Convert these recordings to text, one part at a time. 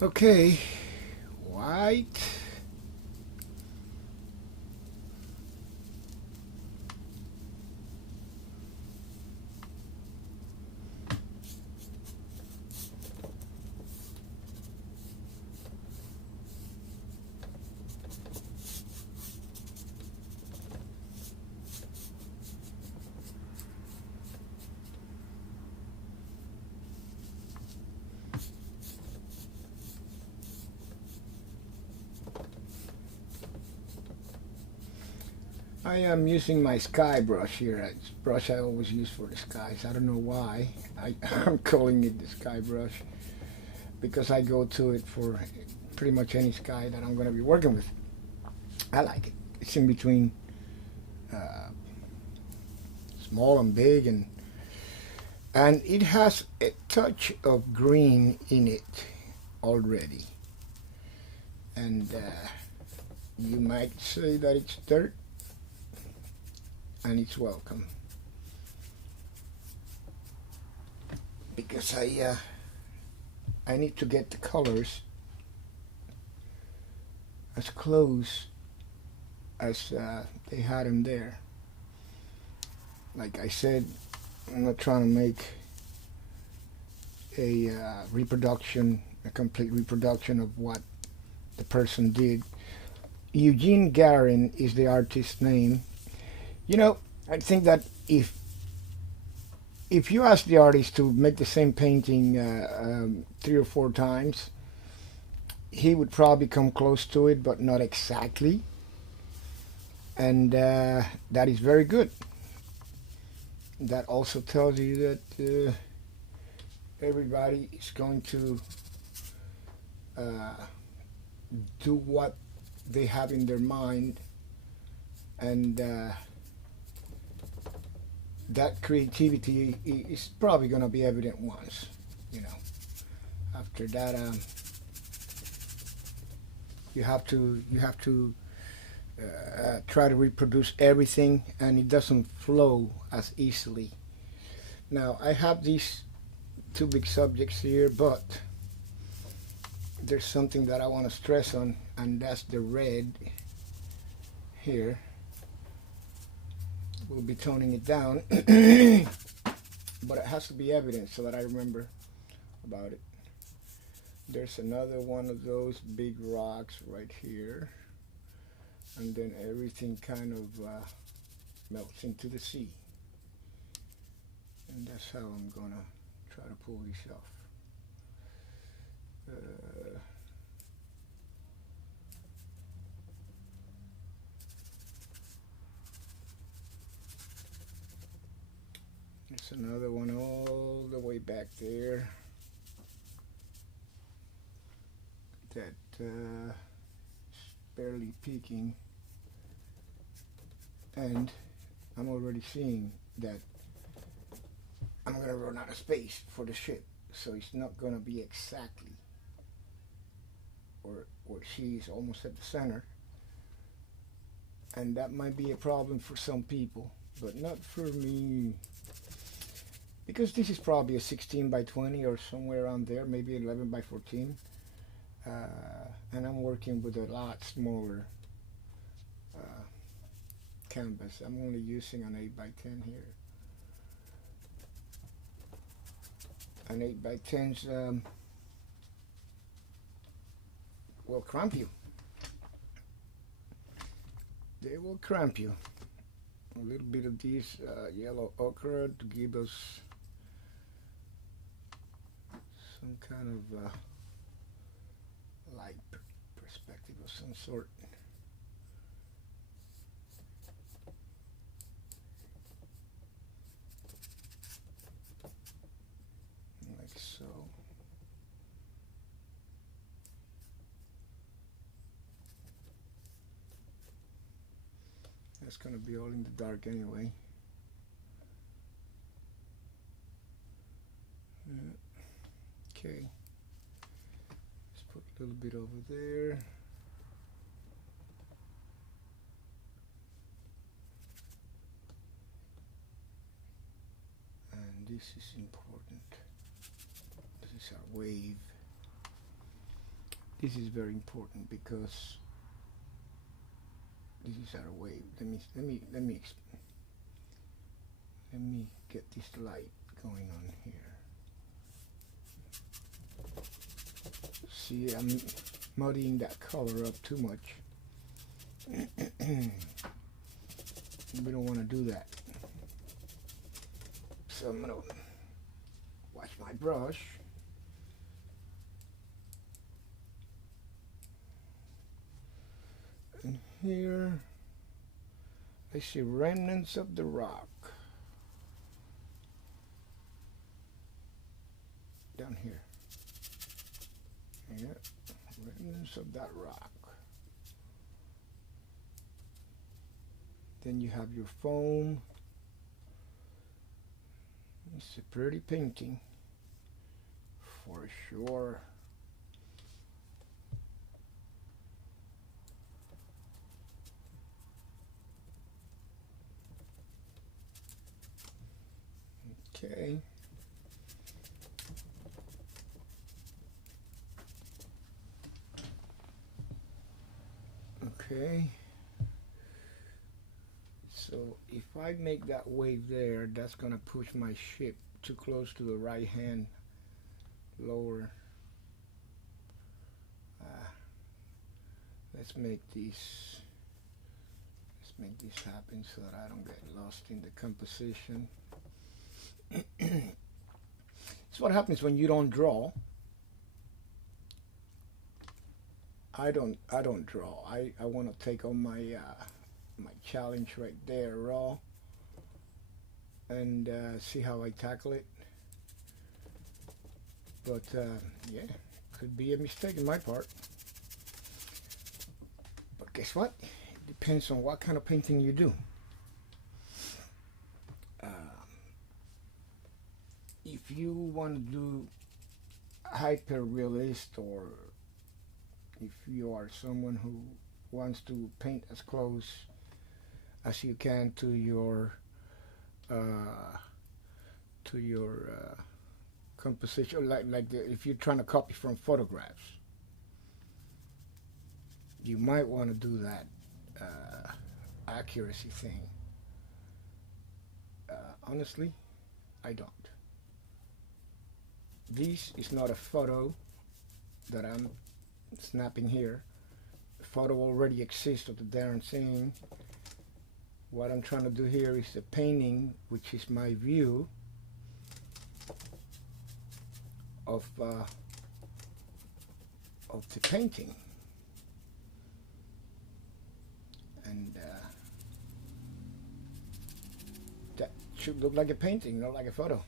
Okay, white. I am using my sky brush here. It's a brush I always use for the skies. I don't know why. I'm calling it the sky brush because I go to it for pretty much any sky that I'm going to be working with. I like it. It's in between uh, small and big, and it has a touch of green in it already. And you might say that it's dirt, and it's welcome because I need to get the colors as close as they had them there. Like I said, I'm not trying to make a complete reproduction of what the person did. Eugene Garin is the artist's name. You know, I think that if you ask the artist to make the same painting 3 or 4 times, he would probably come close to it, but not exactly. And that is very good. That also tells you that everybody is going to uh, do what they have in their mind, and that creativity is probably going to be evident once. You know, after that, you have to try to reproduce everything, and it doesn't flow as easily. Now, I have these two big subjects here, but there's something that I want to stress on, and that's the red here. We'll be toning it down, but it has to be evident so that I remember about it. There's another one of those big rocks right here, and then everything kind of melts into the sea. And that's how I'm gonna try to pull this off. Uh, there's another one all the way back there that is barely peeking, and I'm already seeing that I'm gonna run out of space for the ship, so it's not gonna be exactly, or she's almost at the center, and that might be a problem for some people, but not for me, because this is probably a 16 by 20 or somewhere around there, maybe 11 by 14, and I'm working with a lot smaller uh, canvas. I'm only using an 8 by 10 here. An 8 by 10's will cramp you. They will cramp you. A little bit of this yellow ochre to give us some kind of light perspective of some sort. Like so. That's going to be all in the dark anyway. Okay. Let's put a little bit over there. And this is important. This is our wave. This is very important because this is our wave. Let me get this light going on here. See, I'm muddying that color up too much. We don't want to do that. So I'm gonna wash my brush. And here I see remnants of the rock. Down here. Yeah, remnants of that rock. Then you have your foam. It's a pretty painting for sure. Okay. Okay. So if I make that wave there, that's gonna push my ship too close to the right hand lower. Let's make this happen so that I don't get lost in the composition. It's what happens when you don't draw. I don't draw. I want to take on my my challenge right there, raw, and see how I tackle it. But yeah, could be a mistake on my part. But guess what? It depends on what kind of painting you do. If you want to do hyper realist, or if you are someone who wants to paint as close as you can to your composition, if you're trying to copy from photographs, you might want to do that accuracy thing. Honestly, I don't. This is not a photo that I'm snapping here. The photo already exists of the darn thing. What I'm trying to do here is the painting, which is my view of the painting. And that should look like a painting, not like a photo.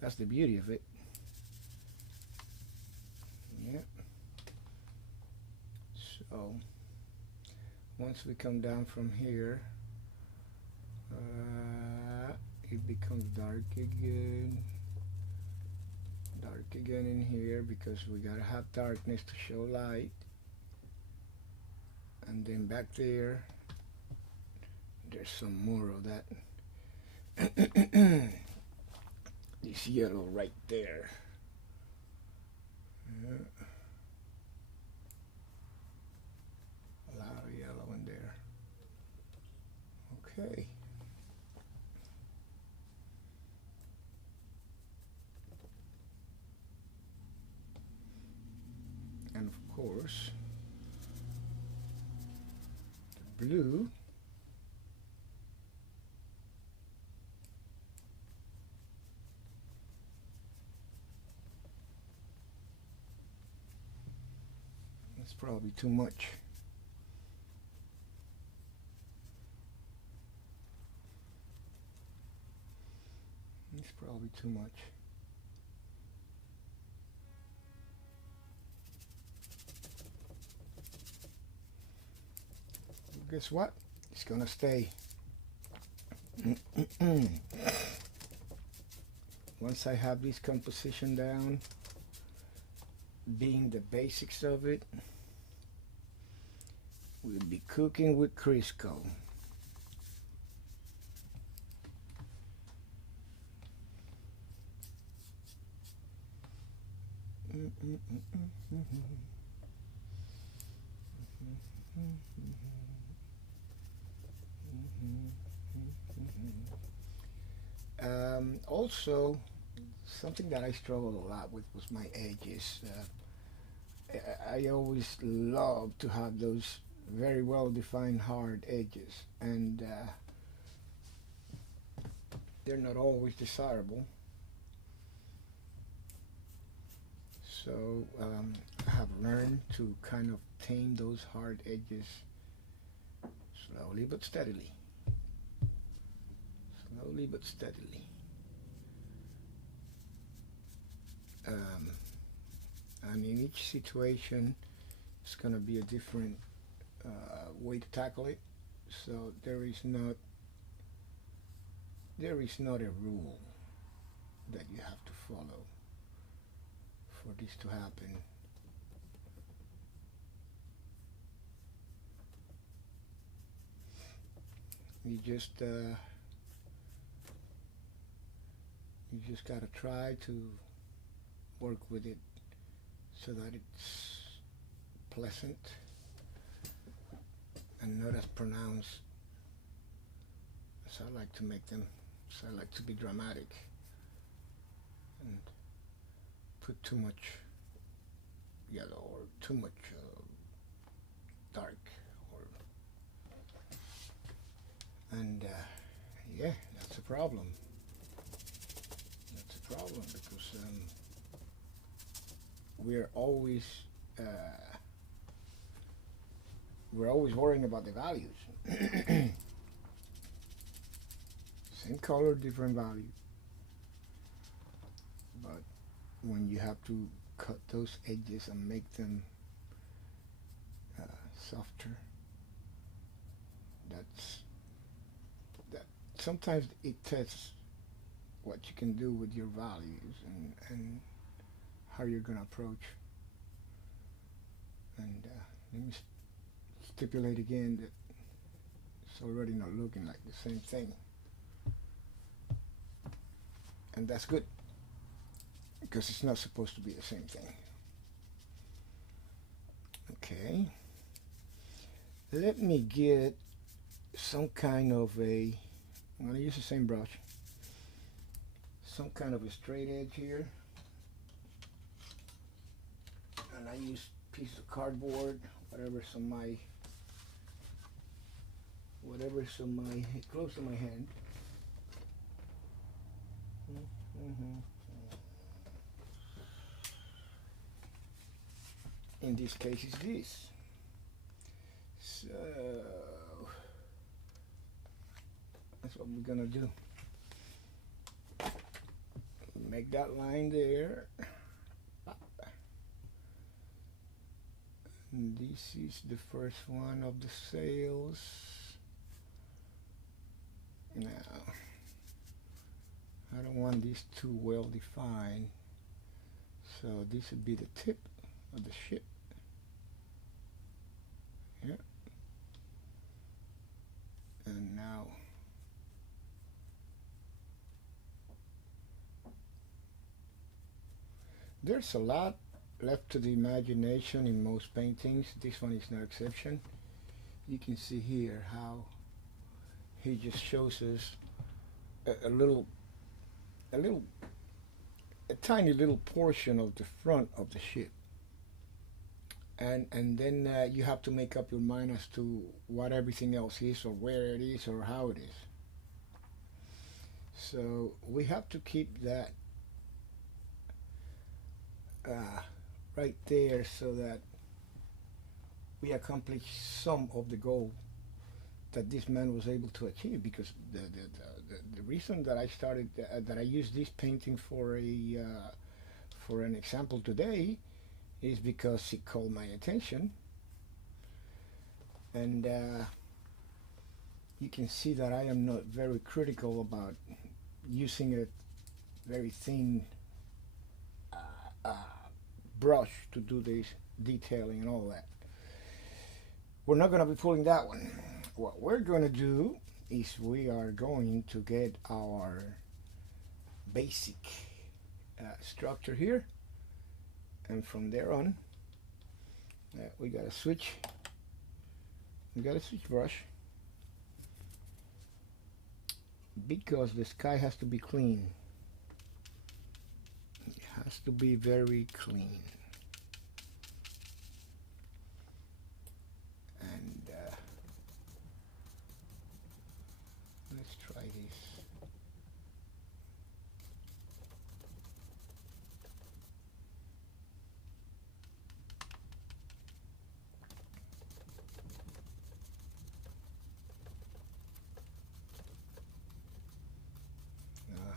That's the beauty of it. Yeah. So once we come down from here, it becomes dark again in here, because we gotta have darkness to show light. And then back there, there's some more of that. This yellow right there. Yeah. A lot of yellow in there. Okay. And of course, the blue. That's probably too much. It's probably too much. Guess what? It's gonna stay. Once I have this composition down, being the basics of it, we'll be cooking with Crisco. Also, something that I struggled a lot with was my edges. I always love to have those very well defined hard edges, and they're not always desirable. So I have learned to kind of tame those hard edges slowly but steadily. Slowly but steadily. Um, and in each situation, it's going to be a different way to tackle it. So there is not a rule that you have to follow for this to happen. You just gotta try to work with it so that it's pleasant and not as pronounced as I like to make them. So I like to be dramatic and put too much yellow or too much dark, or and yeah, that's a problem. That's a problem because we're always uh, we're always worrying about the values. Same color, different value. But when you have to cut those edges and make them softer, that's that. Sometimes it tests what you can do with your values and how you're gonna approach. And let me stipulate again that it's already not looking like the same thing, and that's good because it's not supposed to be the same thing. Okay, let me get some kind of a, I'm going to use the same brush, some kind of a straight edge here, and I use piece of cardboard, whatever's on my close to my hand. Mm-hmm. In this case, it's this. So that's what we're gonna do. Make that line there. And this is the first one of the sails. Now, I don't want this too well defined, so this would be the tip of the ship. Yeah. And now there's a lot left to the imagination in most paintings. This one is no exception. You can see here how he just shows us a tiny little portion of the front of the ship, and then you have to make up your mind as to what everything else is, or where it is, or how it is. So we have to keep that right there so that we accomplish some of the goal that this man was able to achieve. Because the reason that I started that I used this painting for an example today is because it called my attention, and you can see that I am not very critical about using a very thin brush to do this detailing and all that. We're not going to be pulling that one. What we're going to do is we are going to get our basic structure here, And from there on, we got a switch. We got a switch brush because the sky has to be clean. It has to be very clean. And let's try this.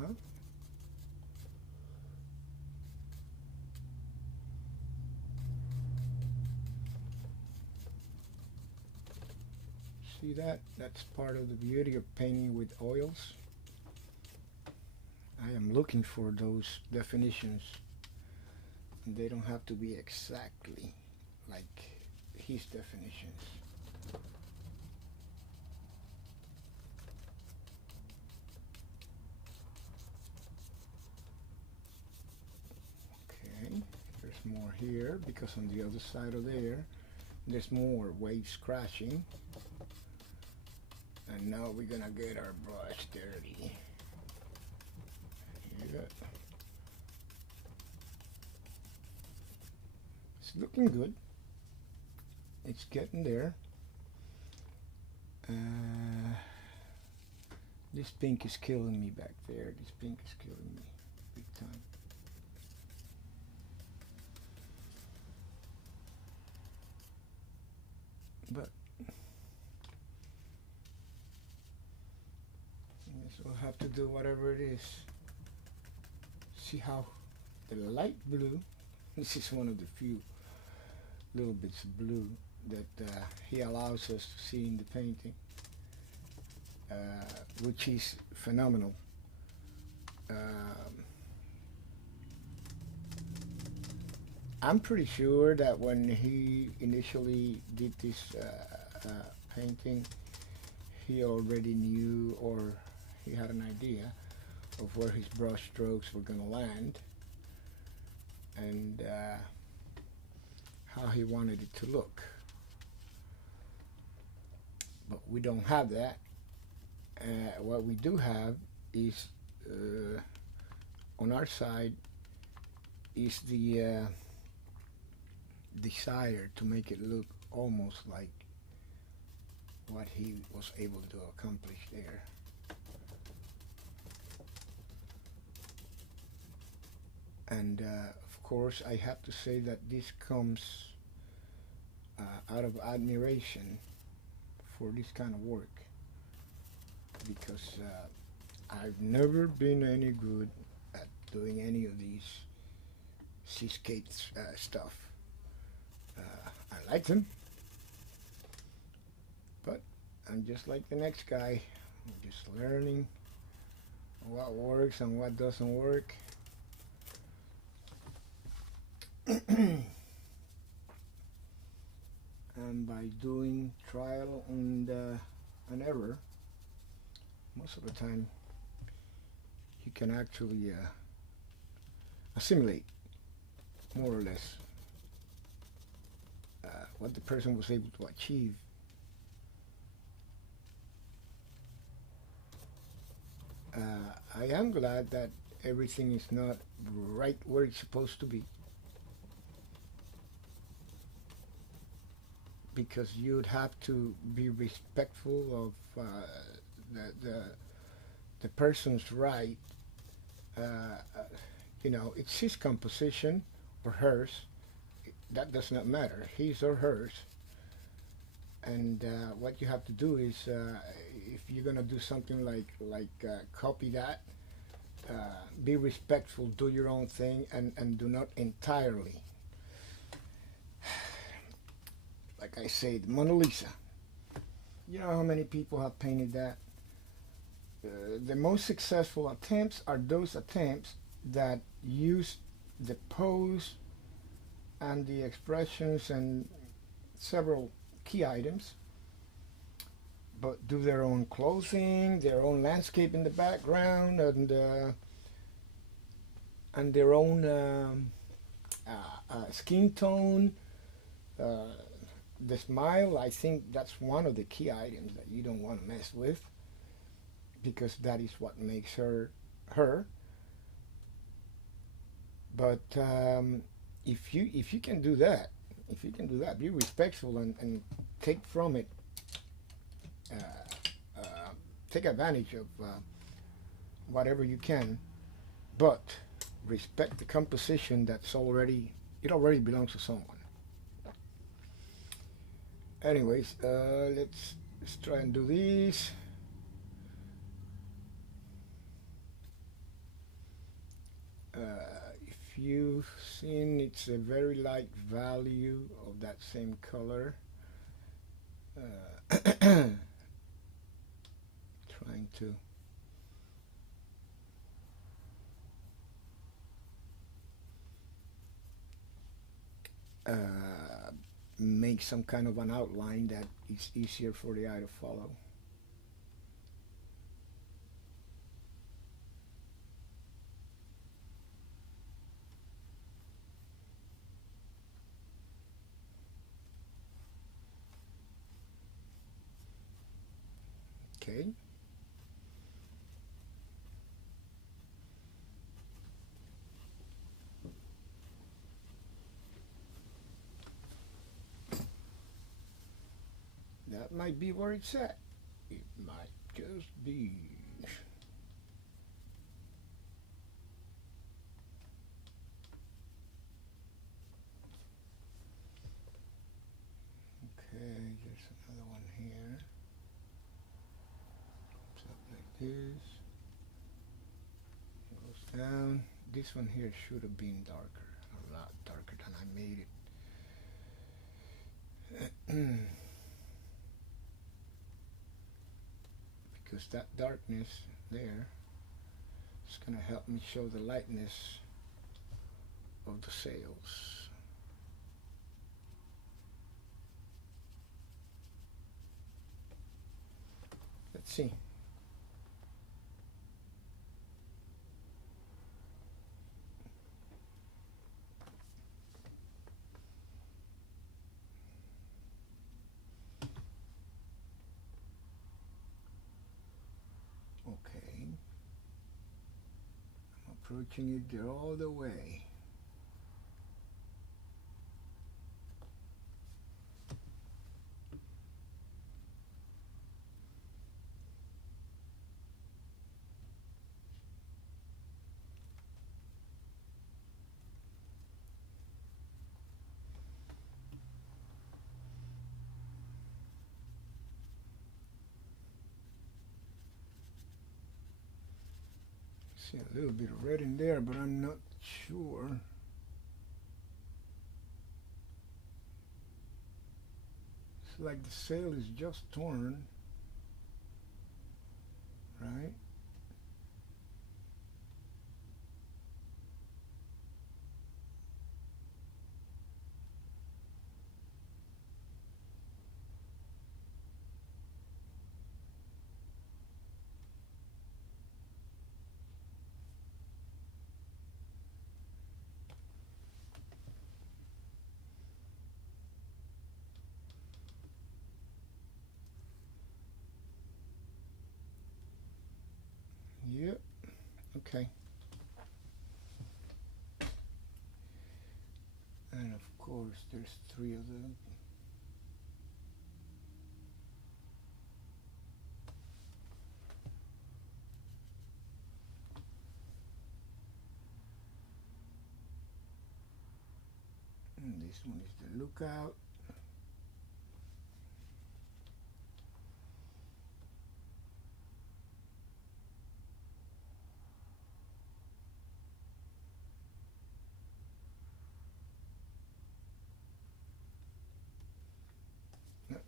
Uh-huh. See that? That's part of the beauty of painting with oils. I am looking for those definitions. They don't have to be exactly like his definitions. Okay, there's more here because on the other side of there's more waves crashing. And now we're gonna get our brush dirty. Yeah. It's looking good. It's getting there. This pink is killing me back there. This pink is killing me big time. But I guess we'll have to do whatever it is. See how the light blue, this is one of the few little bits of blue that he allows us to see in the painting, which is phenomenal. I'm pretty sure that when he initially did this painting, he already knew, or he had an idea of where his brush strokes were going to land and how he wanted it to look. But we don't have that. What we do have is on our side is the desire to make it look almost like what he was able to accomplish there. And of course I have to say that this comes out of admiration for this kind of work, because I've never been any good at doing any of these seascape stuff. I like them, but I'm just like the next guy. I'm just learning what works and what doesn't work. And by doing trial and error, most of the time you can actually assimilate more or less what the person was able to achieve. I am glad that everything is not right where it's supposed to be, because you'd have to be respectful of the person's right. You know, it's his composition or hers. That does not matter, his or hers. And what you have to do is, if you're gonna do something like copy that, be respectful, do your own thing, and do not entirely. Like I say, the Mona Lisa. You know how many people have painted that? The most successful attempts are those attempts that use the pose and the expressions and several key items, but do their own clothing, their own landscape in the background, and their own skin tone, uh, the smile. I think that's one of the key items that you don't want to mess with, because that is what makes her her. But if you can do that, if you can do that, be respectful and take from it, uh, uh, take advantage of whatever you can, but respect the composition that's already, it already belongs to someone. Anyways, let's try and do this. If you've seen, it's a very light value of that same color. Trying to make some kind of an outline that is easier for the eye to follow. Okay. That might be where it's at. It might just be. Okay, there's another one here. Something like this. It goes down. This one here should have been darker, a lot darker than I made it. Because that darkness there is going to help me show the lightness of the sails. Let's see. Okay. I'm approaching it there all the way. See a little bit of red in there, but I'm not sure. It's like the sail is just torn, right? Yep. Okay. And of course, there's three of them. And this one is the lookout.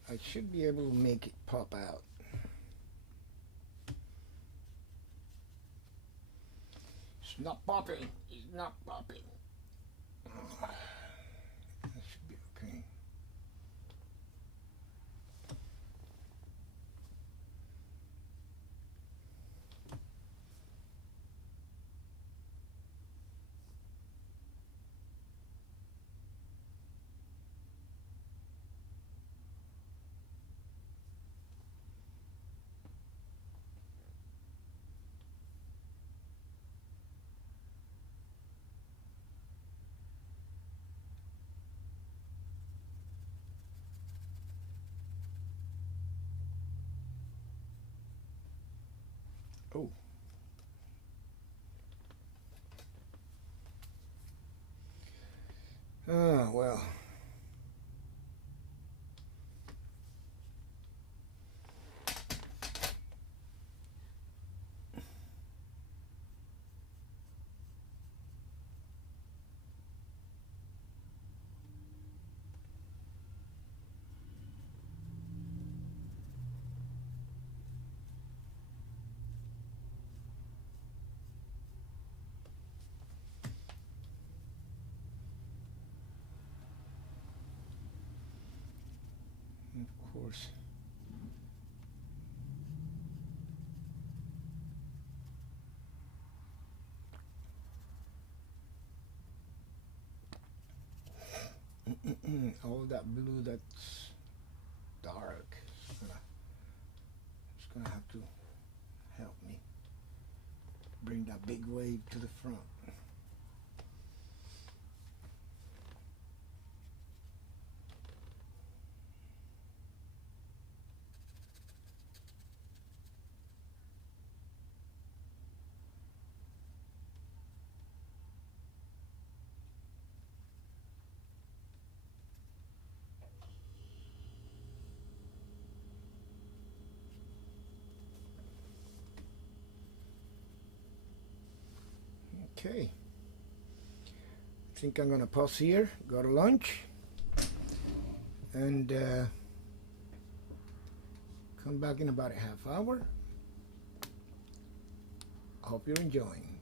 I should be able to make it pop out. It's not popping. It's not popping. That should be okay. Oh. Ah, well. Of course. All that blue that's dark. It's gonna have to help me bring that big wave to the front. Okay. I think I'm gonna pause here, go to lunch, and come back in about a half hour. Hope you're enjoying.